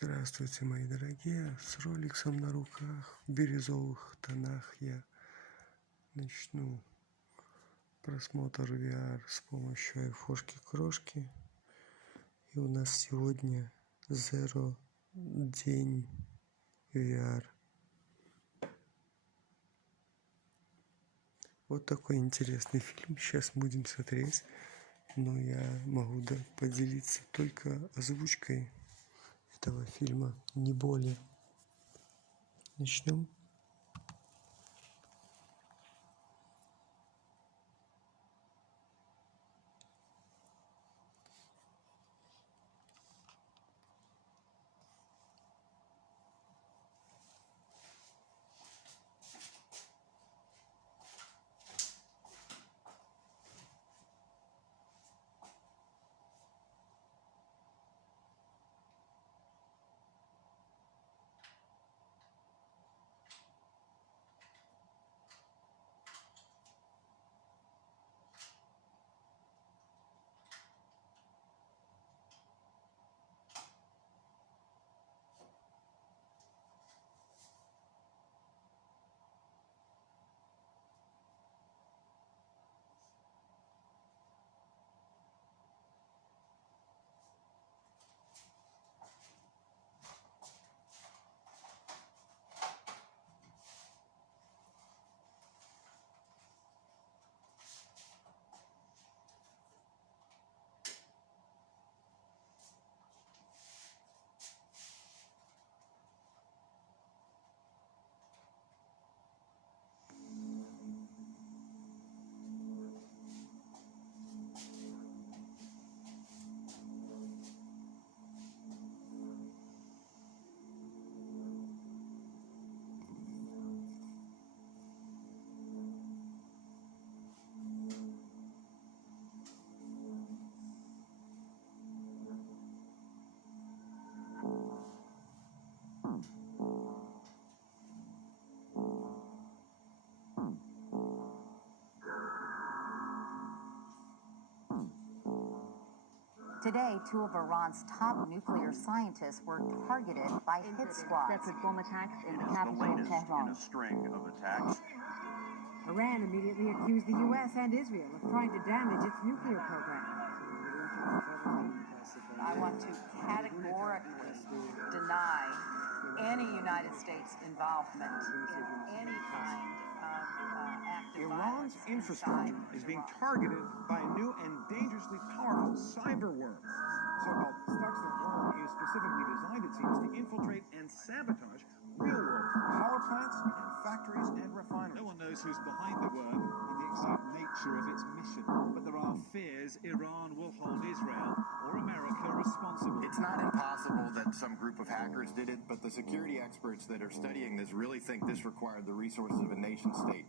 Здравствуйте, мои дорогие! С роликсом на руках в бирюзовых тонах я начну просмотр VR с помощью айфошки-крошки. И у нас сегодня Zero день VR. Вот такой интересный фильм сейчас будем смотреть. Но я могу поделиться только озвучкой этого фильма, не более. Начнем. Today, two of Iran's top nuclear scientists were targeted by hit squads. Separate bomb attacks in the It is the capital latest in Tehran. a string of attacks. Iran immediately accused the U.S. and Israel of trying to damage its nuclear program. I want to categorically deny any United States involvement in any kind of act of Iran's violence infrastructure inside is being Iran. targeted by a new and dangerously powerful cyber war. So-called Stuxnet worm is specifically designed, it seems, to infiltrate and sabotage real-world power plants and factories and refineries. No one knows who's behind the worm and the exact nature of its mission, but there are fears Iran will hold Israel or America responsible. It's not impossible that some group of hackers did it, but the security experts that are studying this really think this required the resources of a nation state.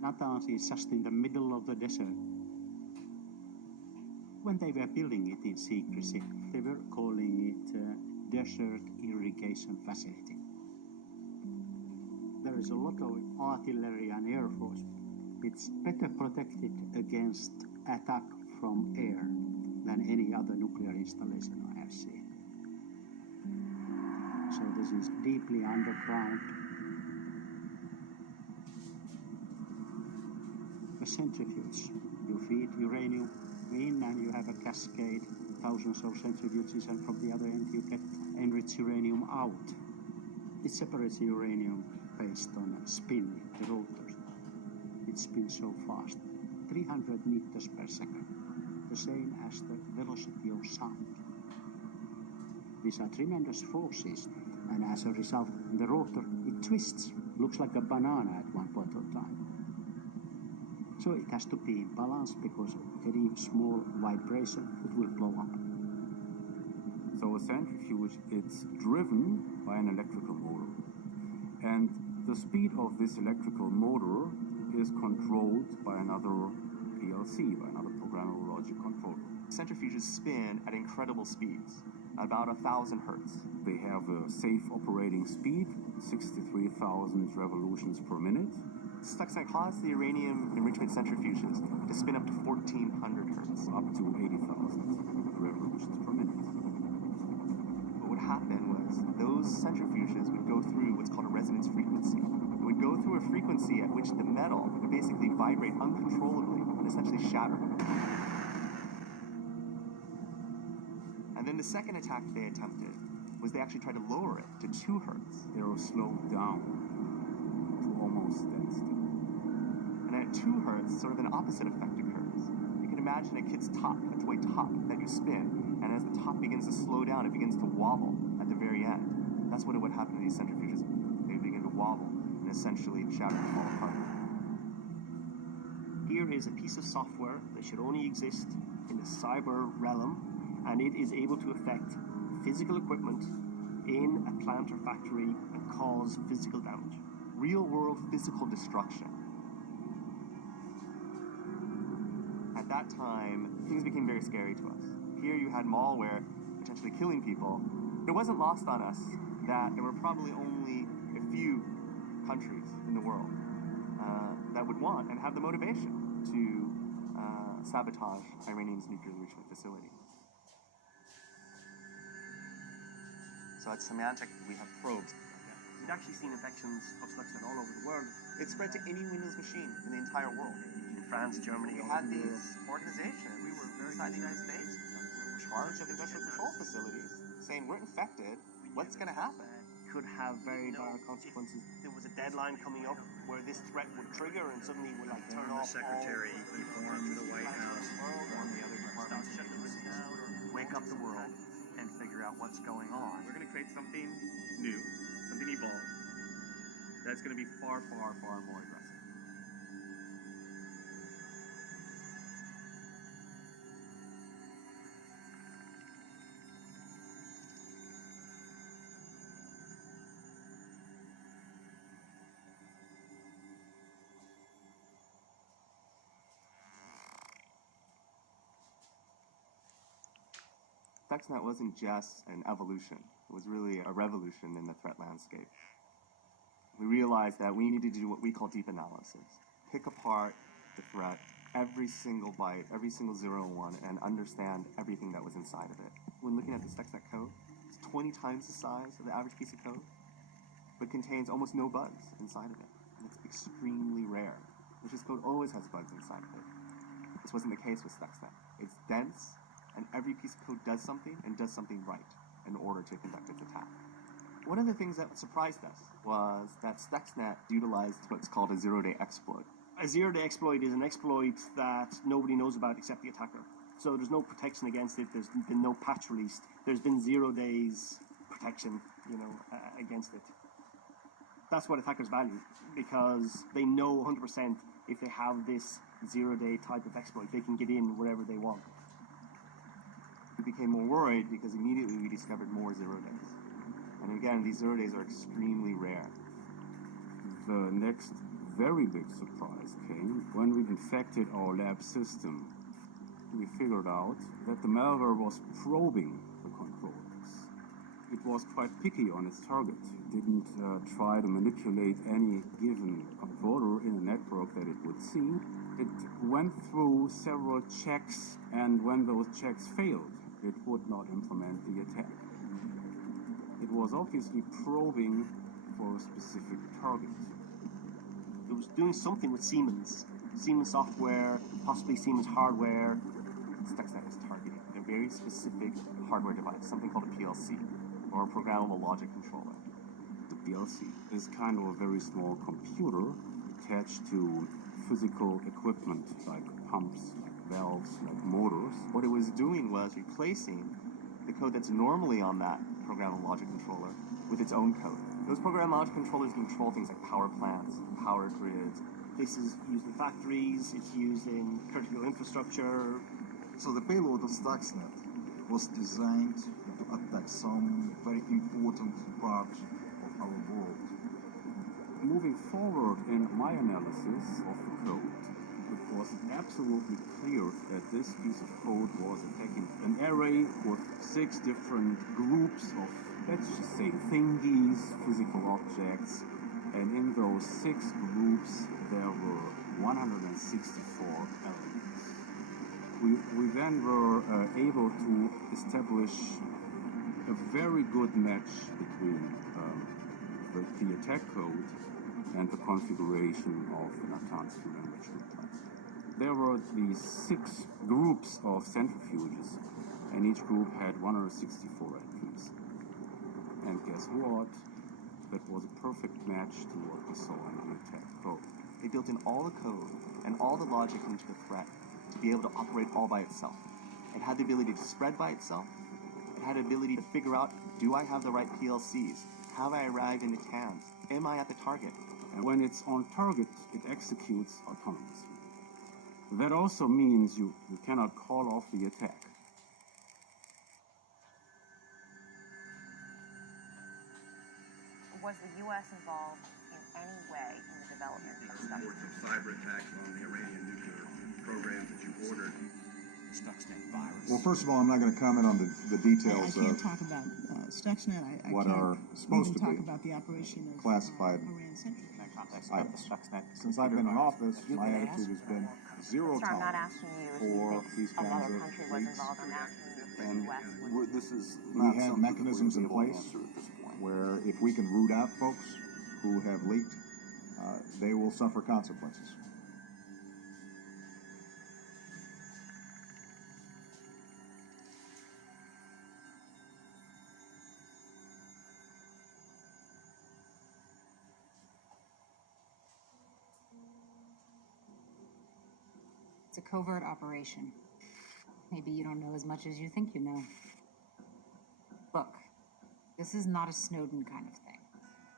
Natanz is just in the middle of the desert. When they were building it in secrecy, they were calling it Desert Irrigation Facility. There is a lot of artillery and air force. It's better protected against attack from air than any other nuclear installation I have seen. So this is deeply underground. A centrifuge. You feed uranium in and you have a cascade, thousands of centrifuges, and from the other end you get enriched uranium out. It separates the uranium based on spin, the rotors. It spins so fast, 300 meters per second, the same as the velocity of sound. These are tremendous forces, and as a result, the rotor, it twists, looks like a banana at one point of time. So it has to be in balance because any small vibration, it will blow up. So a centrifuge, it's driven by an electrical motor. And the speed of this electrical motor is controlled by another PLC, by another programmable logic controller. Centrifuges spin at incredible speeds. about 1,000 hertz. They have a safe operating speed, 63,000 revolutions per minute. Stuxnet caused the uranium enrichment centrifuges to spin up to 1,400 hertz. Up to 80,000 revolutions per minute. What would happen was those centrifuges would go through what's called a resonance frequency. It would go through a frequency at which the metal would basically vibrate uncontrollably and essentially shatter. And then the second attack they attempted was they actually tried to lower it to 2 hertz. They were slowed down to almost standstill. And at 2 hertz, sort of an opposite effect occurs. You can imagine a kid's top, a toy top that you spin, and as the top begins to slow down, it begins to wobble at the very end. That's what would happen to these centrifuges. They begin to wobble and essentially shatter and fall apart. Here is a piece of software that should only exist in the cyber realm, and it is able to affect physical equipment in a plant or factory and cause physical damage. Real-world physical destruction. At that time, things became very scary to us. Here you had malware potentially killing people. It wasn't lost on us that there were probably only a few countries in the world that would want and have the motivation to sabotage Iranian's nuclear enrichment facility. So at Symantec, we have probes. We've actually seen infections of Stuxnet all over the world. It spread to any Windows machine in the entire world. In France, Germany, We had these organizations inside the United States in charge of industrial control facilities saying, we're infected, what's going to happen? Could have very dire consequences. There was a deadline coming up where this threat would trigger and suddenly would like turn off. The secretary informed the White House, inform the other departments. wake up the world and figure out what's going on. We're going to create something new, something evolved, that's going to be far, far, far more aggressive. Stuxnet wasn't just an evolution. It was really a revolution in the threat landscape. We realized that we needed to do what we call deep analysis. Pick apart the threat, every single byte, every single 0 and 1, and understand everything that was inside of it. When looking at the Stuxnet code, it's 20 times the size of the average piece of code, but contains almost no bugs inside of it. And it's extremely rare. Malicious code always has bugs inside of it. This wasn't the case with Stuxnet. It's dense, and every piece of code does something, and does something right in order to conduct its attack. One of the things that surprised us was that Stuxnet utilized what's called a zero-day exploit. A zero-day exploit is an exploit that nobody knows about except the attacker. So there's no protection against it. There's been no patch released. There's been 0 days protection, against it. That's what attackers value, because they know 100% if they have this 0-day type of exploit, they can get in wherever they want. We became more worried because immediately we discovered more 0 days. And again, these 0 days are extremely rare. The next very big surprise came when we infected our lab system. We figured out that the malware was probing the controllers. It was quite picky on its target. It didn't try to manipulate any given controller in a network that it would see. It went through several checks, and when those checks failed, it would not implement the attack. It was obviously probing for a specific target. It was doing something with Siemens software, possibly Siemens hardware. Stuxnet was targeting a very specific hardware device, something called a PLC, or a programmable logic controller. The PLC is kind of a very small computer attached to physical equipment like pumps, like valves, like motors. What it was doing was replacing the code that's normally on that programmable logic controller with its own code. Those programmable logic controllers control things like power plants, power grids. This is used in factories, it's used in critical infrastructure. So the payload of Stuxnet was designed to attack some very important part of our world. Moving forward in my analysis of the code, the was absolutely clear that this piece of code was attacking an array with 6 different groups of, let's just say, thingies, physical objects, and in those 6 groups there were 164 elements. We then were able to establish a very good match between the attack code and the configuration of Natan's language class. There were these 6 groups of centrifuges, and each group had 164 entries. And guess what? That was a perfect match to what we saw in the attack code. They built in all the code and all the logic into the threat to be able to operate all by itself. It had the ability to spread by itself. It had the ability to figure out, do I have the right PLCs? Have I arrived in Natanz? Am I at the target? And when it's on target, it executes autonomously. That also means you cannot call off the attack. Was the U.S. involved in any way in the development of Stuxnet? Reports of cyber attacks on the Iranian nuclear programs that you ordered. Stuxnet virus. Well, first of all, I'm not going to comment on the details I can't of talk about Stuxnet. I what can't are supposed to even talk be about the operation of classified Iran Central. items. Since I've been in office, my attitude has been zero Sir, I'm not tolerance asking you if for you these think kinds another of country was leaks. involved. I'm asking you if the And U.S. was. This is we not have something mechanisms that in we're able to place answer at this point. where if we can root out folks who have leaked, they will suffer consequences. It's a covert operation. Maybe you don't know as much as you think you know. Look, this is not a Snowden kind of thing.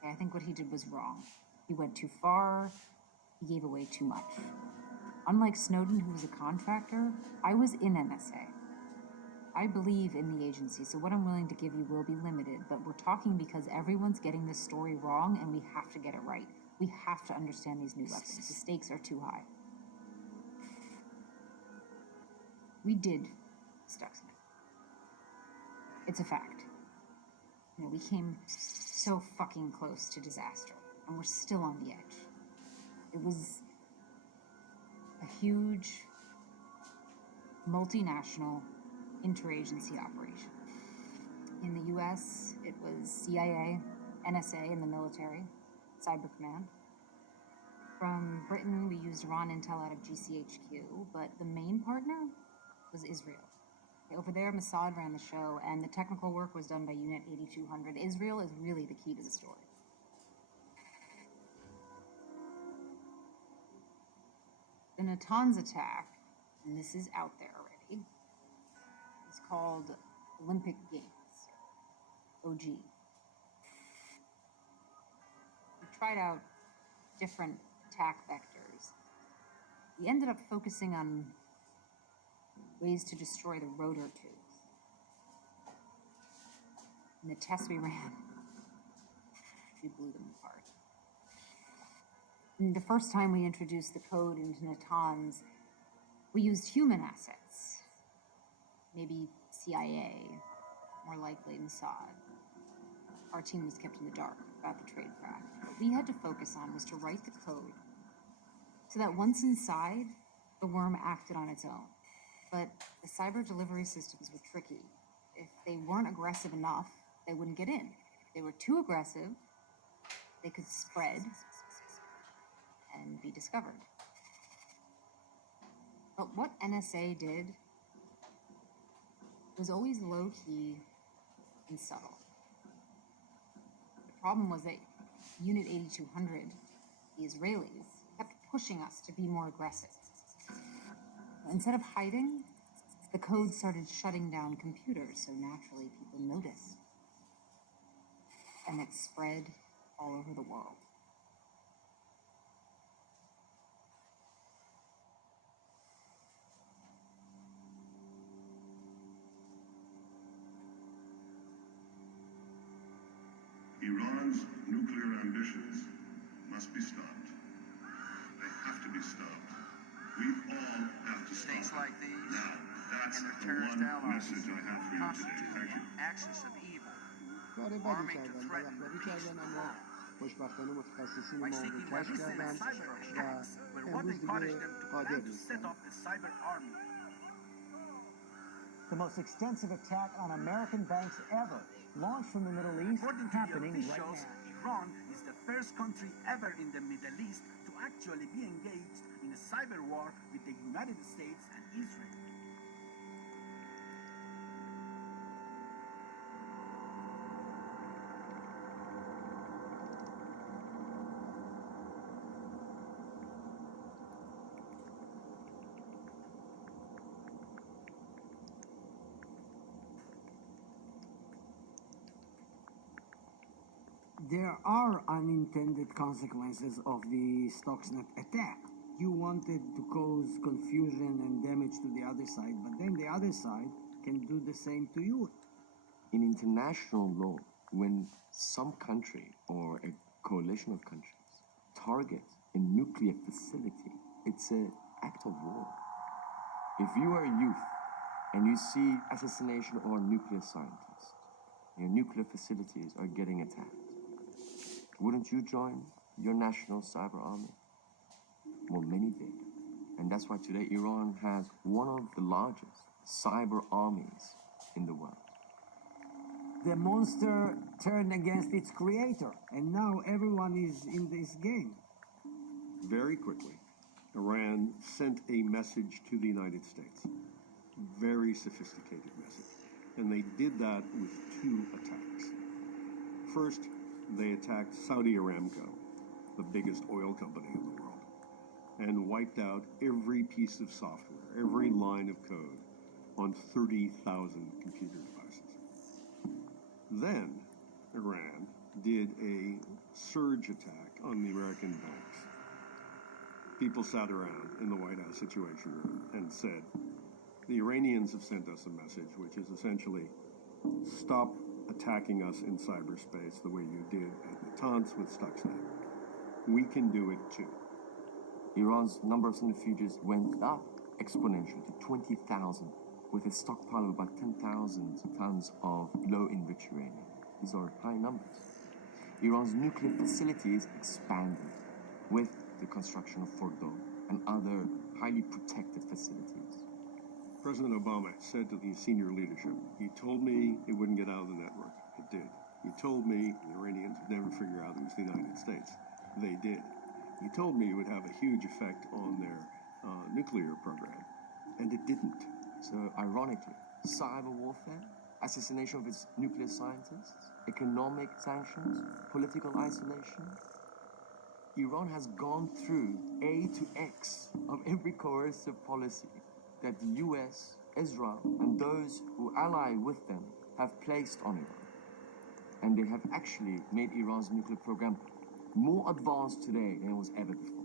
I think what he did was wrong. He went too far. He gave away too much. Unlike Snowden, who was a contractor, I was in NSA. I believe in the agency, so what I'm willing to give you will be limited, but we're talking because everyone's getting this story wrong, and we have to get it right. We have to understand these new weapons. The stakes are too high. We did Stuxnet. It's a fact. You know, we came so fucking close to disaster, and we're still on the edge. It was a huge, multinational, interagency operation. In the US, it was CIA, NSA in the military, Cyber Command. From Britain, we used Iran Intel out of GCHQ, but the main partner was Israel. Over there, Mossad ran the show, and the technical work was done by Unit 8200. Israel is really the key to the story. The Natanz attack, and this is out there already, is called Olympic Games, OG. We tried out different attack vectors. We ended up focusing on ways to destroy the rotor tubes. In the tests we ran, we blew them apart. And the first time we introduced the code into Natanz, we used human assets. Maybe CIA, more likely Mossad. Our team was kept in the dark about the tradecraft. What we had to focus on was to write the code so that once inside, the worm acted on its own. But the cyber delivery systems were tricky. If they weren't aggressive enough, they wouldn't get in. If they were too aggressive, they could spread and be discovered. But what NSA did was always low-key and subtle. The problem was that Unit 8200, the Israelis, kept pushing us to be more aggressive. Instead of hiding, the code started shutting down computers, so naturally people noticed. And it spread all over the world. Iran's nuclear ambitions must be stopped. They have to be stopped. We all have to stop. States like these Now, that's and their the terrorist one allies message I have for you today. constitute Thank you. an axis of evil, کار بدی arming to کردن threaten the غلطی peace کردن of the اما world. خوشبختانه متخصصین By ما اون رو seeking کشف release کردن cyber و attacks were what امروز encouraged دیگه them to قادر plan to نیستن. set up a cyber army. The most extensive attack on American banks ever, launched from the Middle East, According to the happening right officials, now. Iran is the first country ever in the Middle East to actually be engaged in a cyber war with the United States and Israel. There are unintended consequences of the Stuxnet attack. You wanted to cause confusion and damage to the other side, but then the other side can do the same to you. In international law, when some country or a coalition of countries target a nuclear facility, it's an act of war. If you are a youth and you see assassination of a nuclear scientist, your nuclear facilities are getting attacked, wouldn't you join your national cyber army? Well, many did. And that's why today Iran has one of the largest cyber armies in the world. The monster turned against its creator, and now everyone is in this game. Very quickly, Iran sent a message to the United States. Very sophisticated message. And they did that with two attacks. First, they attacked Saudi Aramco, the biggest oil company in the world, and wiped out every piece of software, every line of code on 30,000 computer devices. Then, Iran did a surge attack on the American banks. People sat around in the White House Situation Room and said, the Iranians have sent us a message, which is essentially, stop attacking us in cyberspace the way you did at Natanz with Stuxnet. We can do it too. Iran's number of centrifuges went up exponentially to 20,000, with a stockpile of about 10,000 tons of low-enriched uranium. These are high numbers. Iran's nuclear facilities expanded with the construction of Fordo and other highly protected facilities. President Obama said to the senior leadership, he told me it wouldn't get out of the network. It did. He told me the Iranians would never figure out it was the United States. They did. He told me it would have a huge effect on their nuclear program, and it didn't. So, ironically, cyber warfare, assassination of its nuclear scientists, economic sanctions, political isolation. Iran has gone through A to X of every coercive policy that the US, Israel, and those who ally with them have placed on Iran. And they have actually made Iran's nuclear program more advanced today than it was ever before.